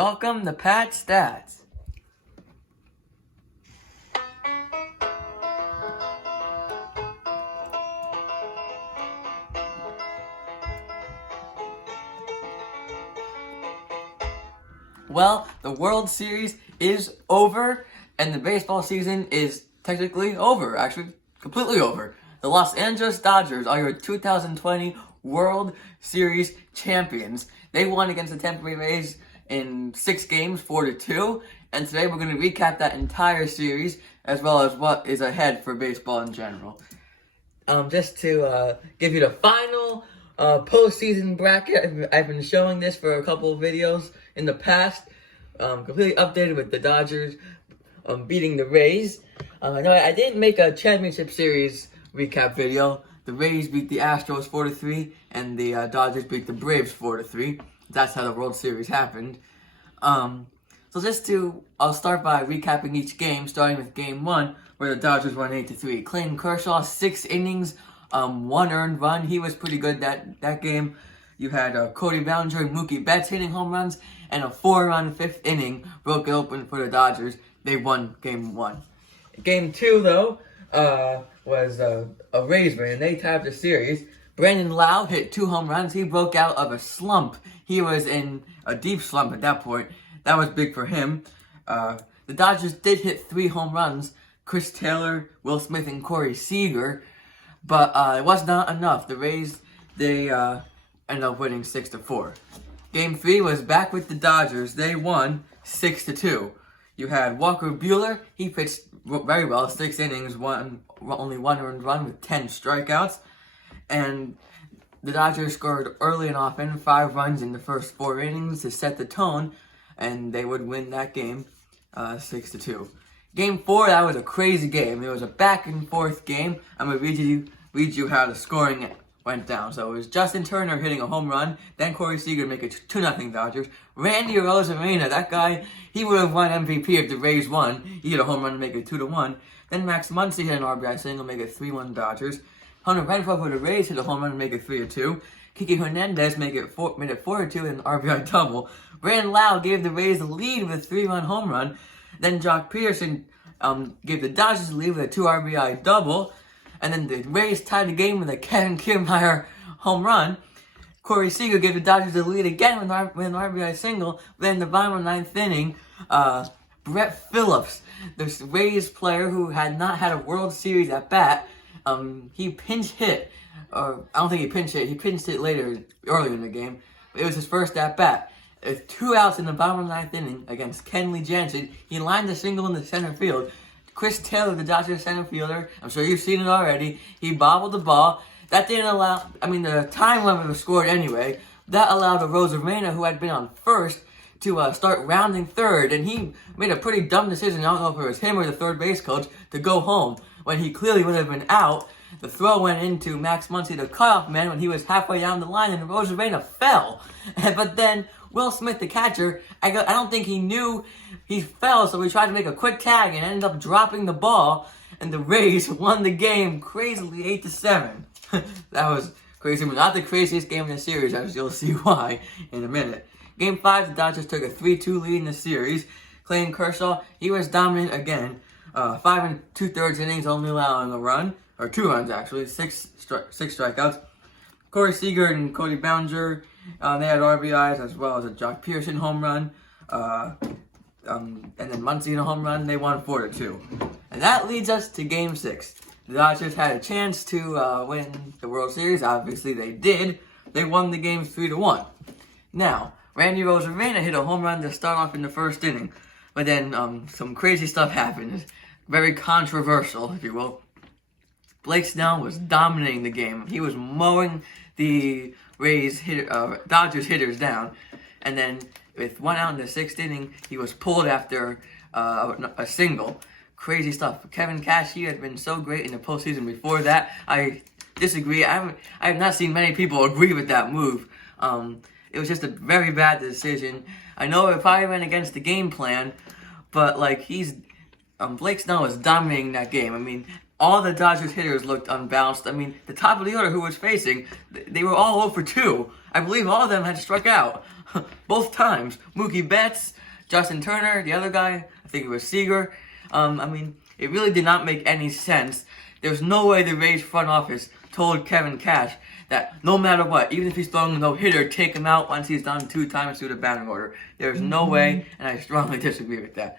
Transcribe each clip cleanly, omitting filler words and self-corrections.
Welcome to Pat Stats. Well, the World Series is over, and the baseball season is technically over, actually completely over. The Los Angeles Dodgers are your 2020 World Series champions. They won against the Tampa Bay Rays in 6 games, 4-2, and today we're going to recap that entire series, as well as what is ahead for baseball in general. Just to give you the final postseason bracket, I've been showing this for a couple of videos in the past, completely updated with the Dodgers beating the Rays. I know I didn't make a championship series recap video. The Rays beat the Astros 4-3, and the Dodgers beat the Braves 4-3. That's how the World Series happened. I'll start by recapping each game, starting with Game 1, where the Dodgers won 8-3. Clayton Kershaw, 6 innings, 1 earned run. He was pretty good that game. You had Cody Bellinger and Mookie Betts hitting home runs, and a 4-run 5th inning broke it open for the Dodgers. They won Game 1. Game 2, though, was a Rays win. They tied the series. Brandon Lowe hit 2 home runs. He broke out of a slump. He was in a deep slump at that point. That was big for him. The Dodgers did hit 3 home runs. Chris Taylor, Will Smith, and Corey Seager. But it was not enough. The Rays, they ended up winning 6-4. Game 3 was back with the Dodgers. They won 6-2. You had Walker Buehler. He pitched very well. 6 innings, only 1 earned run with 10 strikeouts. And the Dodgers scored early and often, 5 runs in the first 4 innings to set the tone, and they would win that game 6-2. Game 4, that was a crazy game. It was a back and forth game. I'm going to read you how the scoring went down. So it was Justin Turner hitting a home run, then Corey Seager make it 2-0 Dodgers. Randy Arozarena, that guy, he would have won MVP if the Rays won. He hit a home run to make it 2-1. Then Max Muncy hit an RBI single, make it 3-1 Dodgers. Hunter Renfroe for the Rays hit a home run to make it 3-2. Kiki Hernandez made it 4-2 in an RBI double. Brandon Lowe gave the Rays the lead with a 3-run home run. Then Jock Peterson gave the Dodgers the lead with a 2 RBI double. And then the Rays tied the game with a Kevin Kiermaier home run. Corey Seager gave the Dodgers the lead again with an RBI single. Then in the bottom of the 9th inning, Brett Phillips, the Rays player who had not had a World Series at bat, he pinch hit. I don't think he pinch hit. He pinched hit earlier in the game. But it was his first at bat. With 2 outs in the bottom of the 9th inning against Kenley Jansen, he lined a single in the center field. Chris Taylor, the Dodgers center fielder, I'm sure you've seen it already. He bobbled the ball. That didn't allow. The time limit was scored anyway. That allowed Arozarena, who had been on first, to start rounding third, and he made a pretty dumb decision. I don't know if it was him or the third base coach to go home when he clearly would have been out. The throw went into Max Muncy, the cutoff man, when he was halfway down the line, and Arozarena fell. But then Will Smith, the catcher, I don't think he knew he fell, so he tried to make a quick tag and ended up dropping the ball, and the Rays won the game crazily 8-7. That was crazy, but not the craziest game in the series, as you'll see why in a minute. Game 5, the Dodgers took a 3-2 lead in the series. Clayton Kershaw, he was dominant again. 5 2/3 innings, only allowing a run, or 2 runs actually, 6 strikeouts. Corey Seager and Cody Bellinger, they had RBIs as well as a Jock Peterson home run. And then Muncy in a home run, they won 4-2. And that leads us to Game 6. The Dodgers had a chance to win the World Series. Obviously, they did. They won the game 3-1. Now, Randy Arozarena hit a home run to start off in the first inning. But then some crazy stuff happened. Very controversial, if you will. Blake Snell was dominating the game. He was mowing the Dodgers hitters down. And then with 1 out in the 6th inning, he was pulled after a single. Crazy stuff. Kevin Cash, he had been so great in the postseason before that. I disagree. I have not seen many people agree with that move. It was just a very bad decision. I know it probably went against the game plan, but Blake Snell was dominating that game. all the Dodgers hitters looked unbalanced. I mean, the top of the order who was facing, they were all 0 for 2. I believe all of them had struck out both times. Mookie Betts, Justin Turner, the other guy, I think it was Seager. I mean, it really did not make any sense. There's no way the Rays front office told Kevin Cash that no matter what, even if he's throwing a no-hitter, take him out once he's done 2 times through the batting order. There's no way, and I strongly disagree with that.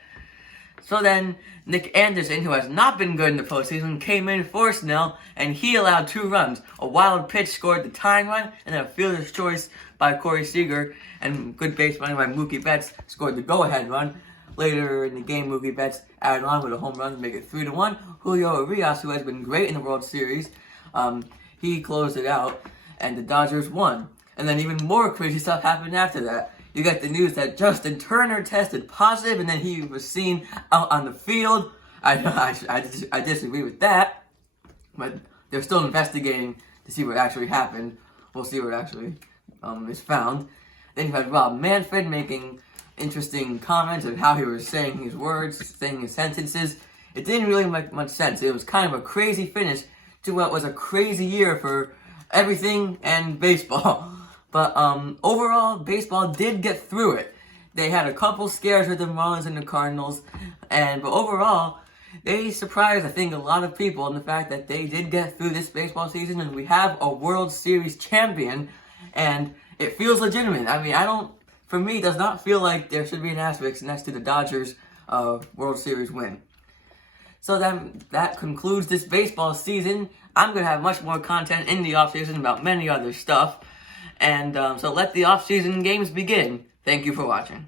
So then, Nick Anderson, who has not been good in the postseason, came in for Snell, and he allowed 2 runs. A wild pitch scored the tying run, and then a fielder's choice by Corey Seager, and good base running by Mookie Betts scored the go-ahead run. Later in the game, Mookie Betts added on with a home run to make it 3-1. Julio Urias, who has been great in the World Series, he closed it out, and the Dodgers won. And then even more crazy stuff happened after that. You got the news that Justin Turner tested positive, and then he was seen out on the field. I disagree with that, but they're still investigating to see what actually happened. We'll see what actually is found. Then you had Rob Manfred making interesting comments of how he was saying his words, saying his sentences. It didn't really make much sense. It was kind of a crazy finish to what was a crazy year for everything and baseball. But overall, baseball did get through it. They had a couple scares with the Marlins and the Cardinals, but overall, they surprised, I think, a lot of people in the fact that they did get through this baseball season, and we have a World Series champion, and it feels legitimate. I mean, for me, it does not feel like there should be an asterisk next to the Dodgers World Series win. So then that concludes this baseball season. I'm going to have much more content in the offseason about many other stuff. And so let the offseason games begin. Thank you for watching.